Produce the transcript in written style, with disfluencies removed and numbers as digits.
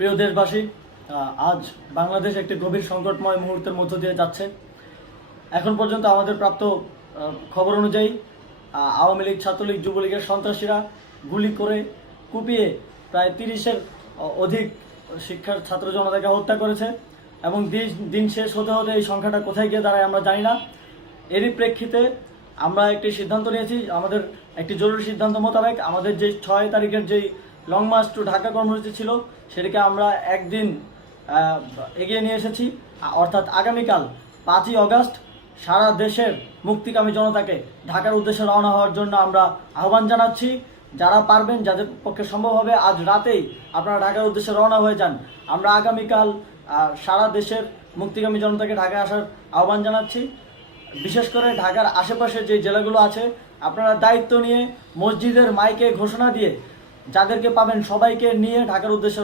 প্রিয় দেশবাসী, আজ বাংলাদেশ একটি গভীর সংকটময় মুহূর্তের মধ্য দিয়ে যাচ্ছে। এখন পর্যন্ত আমাদের প্রাপ্ত খবর অনুযায়ী আওয়ামী লীগ, ছাত্রলীগ, যুবলীগের সন্ত্রাসীরা গুলি করে কুপিয়ে প্রায় 30-এর অধিক শিক্ষার ছাত্র জনতাকে হত্যা করেছে এবং দিন শেষ হতে হতে এই সংখ্যাটা কোথায় গিয়ে দাঁড়ায় আমরা জানি না। এরই প্রেক্ষিতে আমরা একটি সিদ্ধান্ত নিয়েছি। আমাদের একটি জরুরি সিদ্ধান্ত মোতাবেক আমাদের যে 6 তারিখের যেই লং মার্চ টু ঢাকা কর্মসূচি ছিল সেটাকে আমরা একদিন এগিয়ে নিয়ে এসেছি। অর্থাৎ আগামীকাল 5ই অগস্ট সারা দেশের মুক্তিকামী জনতাকে ঢাকার উদ্দেশ্যে রওনা হওয়ার জন্য আমরা আহ্বান জানাচ্ছি। যারা পারবেন, যাদের পক্ষে সম্ভব হবে, আজ রাতেই আপনারা ঢাকার উদ্দেশ্যে রওনা হয়ে যান। আমরা আগামীকাল সারা দেশের মুক্তিকামী জনতাকে ঢাকায় আসার আহ্বান জানাচ্ছি। বিশেষ করে ঢাকার আশেপাশে যে জেলাগুলো আছে, আপনারা দায়িত্ব নিয়ে মসজিদের মাইকে ঘোষণা দিয়ে যাদেরকে পাবেন সবাইকে নিয়ে ঢাকার উদ্দেশ্যে